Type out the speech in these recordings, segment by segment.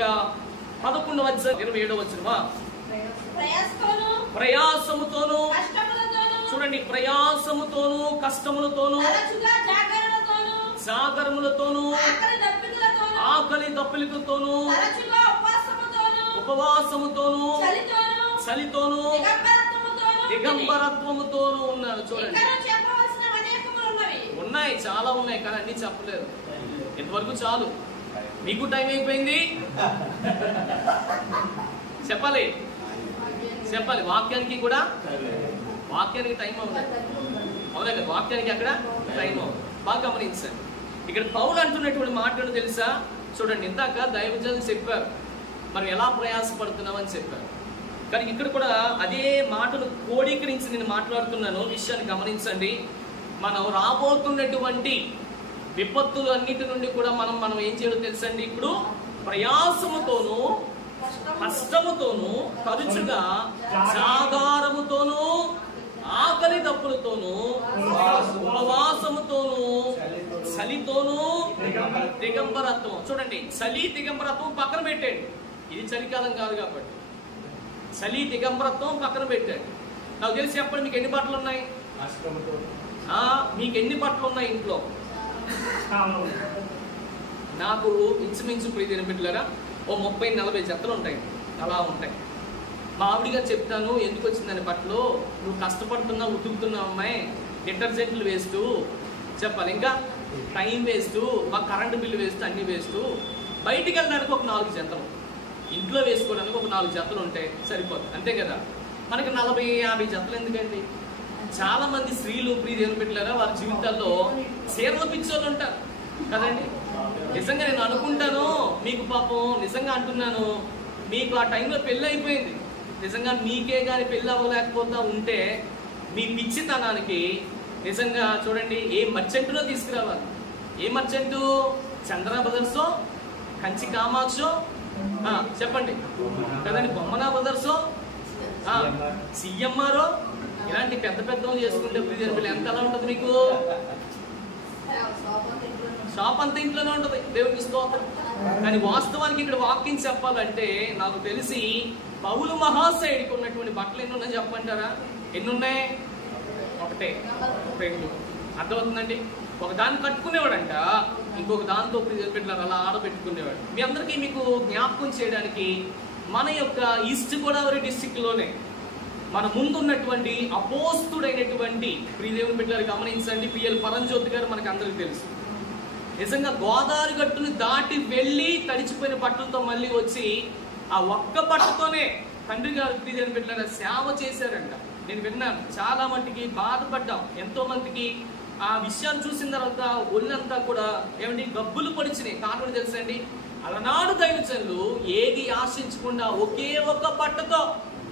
పత్రిక 11వ అధ్యాయం 27వ వచనమా, ప్రయాసముతోను, చూడండి, ప్రయాసముతోను, కష్టములతోను, జాగరములతోను, ఆకలి దప్పికతోను, ఉపవాసముతోను, చలితోను, దిగంబరత్వముతోను ఉన్నారు. చూడండి, ఉన్నాయి, చాలా ఉన్నాయి, కానీ అన్ని చెప్పలేదు. ఎంతవరకు చాలు. మీకు టైం అయిపోయింది, చెప్పాలి చెప్పాలి. వాక్యానికి కూడా, వాక్యానికి టైం అవుతుంది, అవునా కదా? వాక్యానికి అక్కడ టైం అవుతుంది. బాగా గమనించండి. ఇక్కడ పౌలు అంటున్నటువంటి మాటలు తెలుసా? చూడండి, ఇందాక దైవజనులు చెప్పారు మనం ఎలా ప్రయాసపడుతున్నామని చెప్పారు, కానీ ఇక్కడ కూడా అదే మాటను కోడీకరించి నేను మాట్లాడుతున్నాను. విషయాన్ని గమనించండి. మనం రాబోతున్నటువంటి విపత్తులు అన్నిటి నుండి కూడా మనం ఏం చేయడం తెలుసండి? ఇప్పుడు ప్రయాసముతోను, కష్టముతోను, తరచుగా జాగారముతోను, ఆకలి దప్పులతోను, ఉపవాసముతోను, చలితోను, దిగంబరత్వం. చూడండి, చలి దిగంబరత్వం పక్కన పెట్టండి. ఇది చలికాలం కాదు కాబట్టి చలి దిగంబరత్వం పక్కన పెట్టండి. నాకు తెలిసి చెప్పండి, మీకు ఎన్ని బట్టలు ఉన్నాయి? మీకు ఎన్ని బట్టలు ఉన్నాయి ఇంట్లో? నాకు ఇంచుమించు ప్రీతి బిడ్డలారా ఓ 30-40 జతలు ఉంటాయి, అలా ఉంటాయి. మా ఆవిడిగా చెప్తాను, ఎందుకు వచ్చిందని బట్టలు, నువ్వు కష్టపడుతున్నావు, ఉతుకుతున్నావు అమ్మాయి, డిటర్జెంట్లు వేస్ట్ చెప్పాలి, ఇంకా టైం వేస్ట్, మా కరెంటు బిల్లు వేస్ట్, అన్ని వేస్ట్. బయటికి వెళ్ళడానికి ఒక 4 జతలు, ఇంట్లో వేసుకోవడానికి ఒక 4 జతలు ఉంటాయి, సరిపోతుంది, అంతే కదా? మనకి 40-50 జతలు ఎందుకండి? చాలా మంది స్త్రీలు ప్రీతి బిడ్డలారా వారి జీవితాల్లో చీరలు పిచ్చోళ్ళు ఉంటారు కదండి. నిజంగా నేను అనుకుంటాను, మీకు పాపం నిజంగా అంటున్నాను, మీకు ఆ టైంలో పెళ్ళి అయిపోయింది, నిజంగా మీకే కానీ పెళ్ళి అవ్వలేకపోతా ఉంటే మీ పిచ్చితనానికి నిజంగా చూడండి, ఏ మర్చెంటులో తీసుకురావాలి. ఏ మర్చెంటు? చంద్ర బ్రదర్సో, కంచి కామాక్షో, చెప్పండి కదండి, బొమ్మనా బ్రదర్సో, సిఎంఆరో, ఇలాంటి పెద్ద పెద్దలు చేసుకుంటే పిల్లలు ఎంత ఎలా ఉంటుంది? మీకు షాప్ అంతా ఇంట్లోనే ఉంటుంది, దేవునికి స్తోత్రం. కానీ వాస్తవానికి ఇక్కడ వాక్యం చెప్పాలంటే నాకు తెలిసి పౌలు మహాశయుడికి ఉన్నటువంటి బట్టలు ఎన్ని ఉన్నాయి చెప్పంటారా? ఎన్ని ఉన్నాయి? ఒకటే, 2. అర్థమవుతుందండి? ఒక దాన్ని కట్టుకునేవాడంట, ఇంకొక దాంతో పిల్లలు అలా ఆడబెట్టుకునేవాడు. మీ అందరికీ మీకు జ్ఞాపకం చేయడానికి మన యొక్క ఈస్ట్ గోదావరి డిస్టిక్ లోనే మన ముందున్నటువంటి అపోస్తుడైనటువంటి ప్రియదేవుని బిడ్డలు గమనించండి, పిఎల్ పరంజ్యోతి గారు మనకు అందరికి తెలుసు. నిజంగా గోదావరి గట్టుని దాటి వెళ్ళి తడిచిపోయిన బట్టలతో మళ్ళీ వచ్చి ఆ ఒక్క బట్టతోనే తండ్రి గారు ప్రియదేవుని బిడ్డల సేవ చేశారంట. నేను విన్నాను, చాలా మందికి బాధపడ్డాం, ఎంతో మందికి ఆ విషయాన్ని చూసిన తర్వాత ఒళ్ళంతా కూడా ఏమండి గబ్బులు పొడిచినాయి. కారణం తెలుసండి, అలనాడు దైవజనులు ఏది ఆశించకుండా ఒకే ఒక్క బట్టతో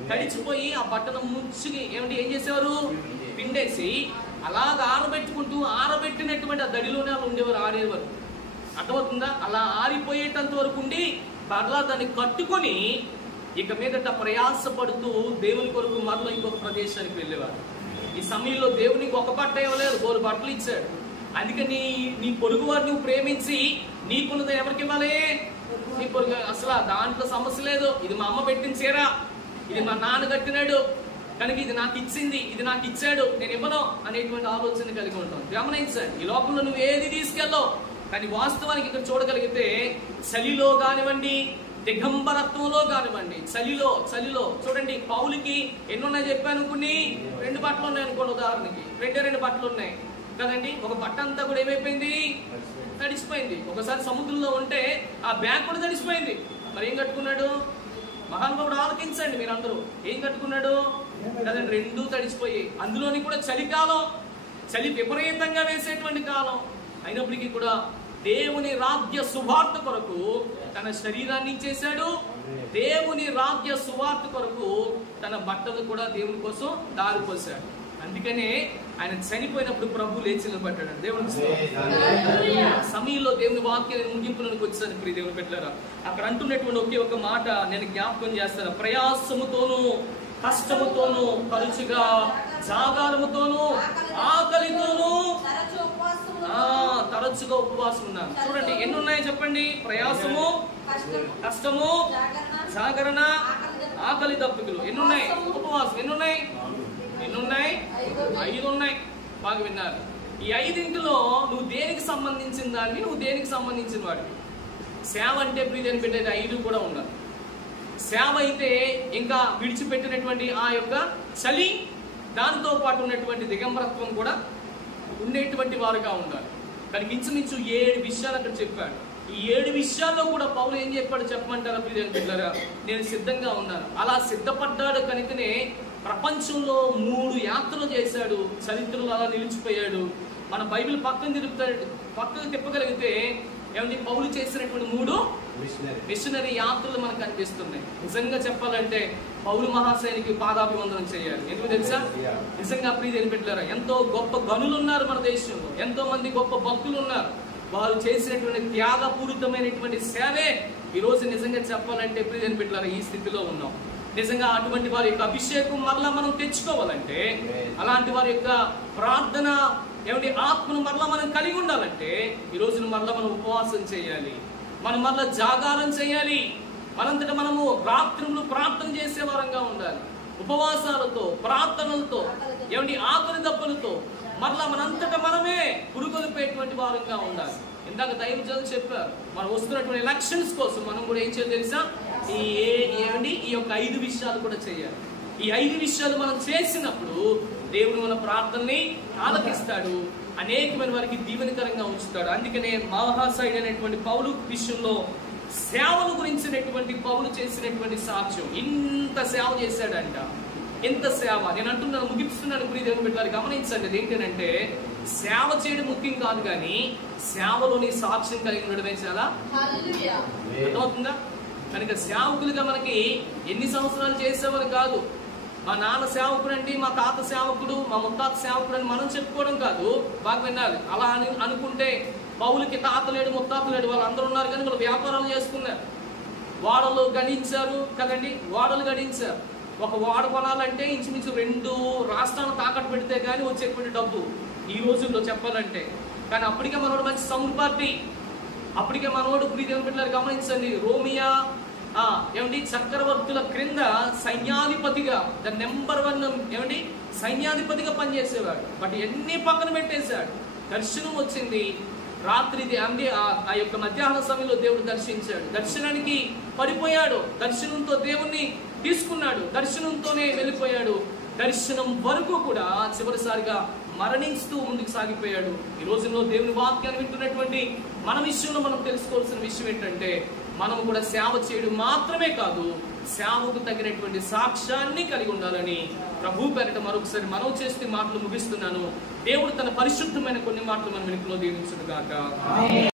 తడిచిపోయి ఆ బట్టను ముంచుకి ఏమంటే ఏం చేసేవారు? పిండేసి అలాగ ఆరబెట్టినటువంటి ఆ దడిలోనే వాళ్ళు ఉండేవారు, ఆడేవారు. అర్థమవుతుందా? అలా ఆరిపోయేటంత వరకు ఉండి మరలా దాన్ని కట్టుకొని ఇక మీదట ప్రయాసపడుతూ దేవుని కొరకు మరలా ఇంకొక ప్రదేశానికి వెళ్ళేవారు. ఈ సమయంలో దేవునికి ఒక బట్ట ఇవ్వలేదు, 4 బట్టలు ఇచ్చాడు. అందుకని నీ పొరుగు వారిని నువ్వు ప్రేమించి నీకున్నది ఎవరికి ఇవ్వాలి? నీ పొరుగు. అసలు దాంట్లో సమస్య లేదు. ఇది మా అమ్మ పెట్టిన చీర, ఇది మా నాన్న కట్టినాడు కనుక ఇది నాకు ఇచ్చింది, ఇది నాకు ఇచ్చాడు, నేను ఇవ్వను అనేటువంటి ఆలోచన కలిగి ఉంటాం. గమనించండి, ఈ లోకంలో నువ్వు ఏది తీసుకెళ్ళవు, కానీ వాస్తవానికి ఇక్కడ చూడగలిగితే చలిలో కానివ్వండి, దిగంబరత్వంలో కానివ్వండి, చలిలో చూడండి. పౌలుకి ఎన్నున్నాయి చెప్పాను, కొన్ని 2 బట్టలు ఉన్నాయి అనుకోండి, ఉదాహరణకి 2 బట్టలు ఉన్నాయి కదండి. ఒక బట్ట అంతా కూడా ఏమైపోయింది? తడిసిపోయింది. ఒకసారి సముద్రంలో ఉంటే ఆ బ్యాగ్ కూడా తడిసిపోయింది. మరి ఏం కట్టుకున్నాడు? మహానుభావుడు ఆలోచించండి మీరందరూ, ఏం కట్టుకున్నాడు కదండి? 2 తడిసిపోయి, అందులోని కూడా చలికాలం, చలి విపరీతంగా వేసేటువంటి కాలం అయినప్పటికీ కూడా దేవుని రాజ్య సువార్త కొరకు తన శరీరాన్ని ఇచ్చేశాడు. దేవుని రాజ్య సువార్త కొరకు తన బట్టలు కూడా దేవుని కోసం దారిపోసాడు. అందుకనే ఆయన చనిపోయినప్పుడు ప్రభు లేచి నిలబడ్డాడు. దేవుని సమయంలో దేవుని వాక్యాన్ని ముగింపులోకి వచ్చాను. ప్రియ దేవుని బిడ్డలారా, అక్కడ అంటున్నటువంటి ఒకే ఒక మాట నేను జ్ఞాపకం చేస్తాను. ప్రయాసముతోను, కష్టముతోను, తరచుగా జాగారముతోను, ఆకలితోను తరచుగా ఉపవాసం ఉన్నాను. చూడండి ఎన్ని ఉన్నాయో చెప్పండి. ప్రయాసము, కష్టము, జాగరణ, ఆకలి దప్పికలు. ఎన్నున్నాయి? ఉపవాసం ఎన్నున్నాయి? 5 ఉన్నాయి. బాగా విన్నారు. ఈ 5 నువ్వు దేనికి సంబంధించిన దానివి, నువ్వు దేనికి సంబంధించిన వాడివి. సేవ అంటే ప్రియని పెట్టేది 5 కూడా ఉండాలి. సేవ అయితే ఇంకా విడిచిపెట్టినటువంటి ఆ యొక్క చలి, దానితో పాటు ఉన్నటువంటి దిగంబరత్వం కూడా ఉండేటువంటి వారుగా ఉండాలి. కానీ మించుమించు 7 విషయాలు అక్కడ చెప్పాడు. ఈ 7 విషయాల్లో కూడా పౌలు ఏం చెప్పాడు చెప్పమంటారా ప్రియని బిడ్డలారా? నేను సిద్ధంగా ఉన్నాను. అలా సిద్ధపడ్డాడు కనుకనే ప్రపంచంలో 3 యాత్రలు చేశాడు. చరిత్రలో అలా నిలిచిపోయాడు. మన బైబిల్ పక్కకు తిప్పగలిగితే ఏమంటే పౌలు చేసినటువంటి 3 మిషనరీ యాత్రలు మనకు కనిపిస్తున్నాయి. నిజంగా చెప్పాలంటే పౌలు మహాశయునికి పాదాభివందనం చేయాలి. ఎందుకు తెలుసా? నిజంగా ప్రియని బిడ్డలారా, ఎంతో గొప్ప గనులు ఉన్నారు మన దేశంలో, ఎంతో మంది గొప్ప భక్తులు ఉన్నారు. వారు చేసినటువంటి త్యాగపూరితమైనటువంటి సేవే ఈ రోజు నిజంగా చెప్పాలంటే ప్రియని బిడ్డలారా ఈ స్థితిలో ఉన్నాం. నిజంగా అటువంటి వారి యొక్క అభిషేకం మరలా మనం తెచ్చుకోవాలంటే, అలాంటి వారి యొక్క ప్రార్థన ఏమిటి ఆత్మను మరలా మనం కలిగి ఉండాలంటే ఈ రోజున మరలా మనం ఉపవాసం చేయాలి, మనం మరలా జాగారం చేయాలి. మనంతటా మనము రాత్రులు ప్రార్థన చేసే వారంగా ఉండాలి. ఉపవాసాలతో, ప్రార్థనలతో, ఏమిటి ఆకలి దప్పులతో మరలా మనంతటా మనమే పురుగొలిపేటువంటి వారంగా ఉండాలి. ఇందాక దైవజనులు చెప్పారు, మనం వస్తున్నటువంటి ఎలక్షన్స్ కోసం మనం కూడా ఏం చేయాలి తెలుసా? ఈ యొక్క 5 విషయాలు కూడా చేయాలి. ఈ 5 విషయాలు మనం చేసినప్పుడు దేవుడు మన ప్రార్థనని ఆలకిస్తాడు, అనేకమైన వారికి దీవెనకరంగా ఉంచుతాడు. అందుకనే మహాశయుడు అనేటువంటి పౌలు విషయంలో సేవల గురించినటువంటి పౌలు చేసినటువంటి సాక్ష్యం, ఇంత సేవ చేశాడంట. ఎంత సేవ! నేను అంటున్నాను, ముగిస్తున్నాను ప్రియదేవుని బిడ్డలారా, గమనించండి. అదేంటంటే సేవ చేయడం ముఖ్యం కాదు, కానీ సేవలోని సాక్ష్యం కలిగి ఉండడమే చాలా అర్థమవుతుందా? కనుక సేవకులుగా మనకి ఎన్ని సంవత్సరాలు చేసేవారు కాదు. మా నాన్న సేవకుడు అండి, మా తాత సేవకుడు, మా ముత్తాత సేవకుడు అని మనం చెప్పుకోవడం కాదు. బాగా వినాలి. అలా అనుకుంటే పౌలుకి తాత లేడు, ముత్తాత లేడు, వాళ్ళు అందరూ ఉన్నారు కానీ వాళ్ళు వ్యాపారాలు చేసుకున్నారు. వాడలు గడించారు కదండి, వాడలు గడించారు. ఒక వాడ కొనాలంటే ఇంచుమించు 2 రాష్ట్రాలను తాకట్టు పెడితే కానీ వచ్చేటువంటి డబ్బు ఈ రోజుల్లో చెప్పాలంటే. కానీ అప్పటికే మనోడు మంచి సౌండ్ పార్టీ, అప్పటికే మనోడు ప్రియదేవుని బిడ్డలారా గమనించండి, రోమియా ఏమండి చక్రవర్తుల క్రింద సైన్యాధిపతిగా, ద నెంబర్ 1 ఏమండి సైన్యాధిపతిగా పనిచేసేవాడు. బట్ ఎన్ని పక్కన పెట్టేశాడు. దర్శనం వచ్చింది రాత్రి, ఆ యొక్క మధ్యాహ్న సమయంలో దేవుడు దర్శించాడు. దర్శనానికి పడిపోయాడు, దర్శనంతో దేవుణ్ణి తీసుకున్నాడు, దర్శనంతోనే వెళ్ళిపోయాడు. దర్శనం వరకు కూడా చివరిసారిగా మరణిస్తూ ముందుకు సాగిపోయాడు. ఈ రోజుల్లో దేవుని వాక్యాన్ని వింటున్నటువంటి మన విషయంలో మనం తెలుసుకోవాల్సిన విషయం ఏంటంటే, మనం కూడా సేవ చేయడం మాత్రమే కాదు, సేవకు తగినటువంటి సాక్ష్యాన్ని కలిగి ఉండాలని ప్రభు పేరిట మరొకసారి మనం చేస్తే మాటలు ముగిస్తున్నాను. దేవుడు తన పరిశుద్ధమైన కొన్ని మాటలు మన వెనుకలో దీవించును గాక.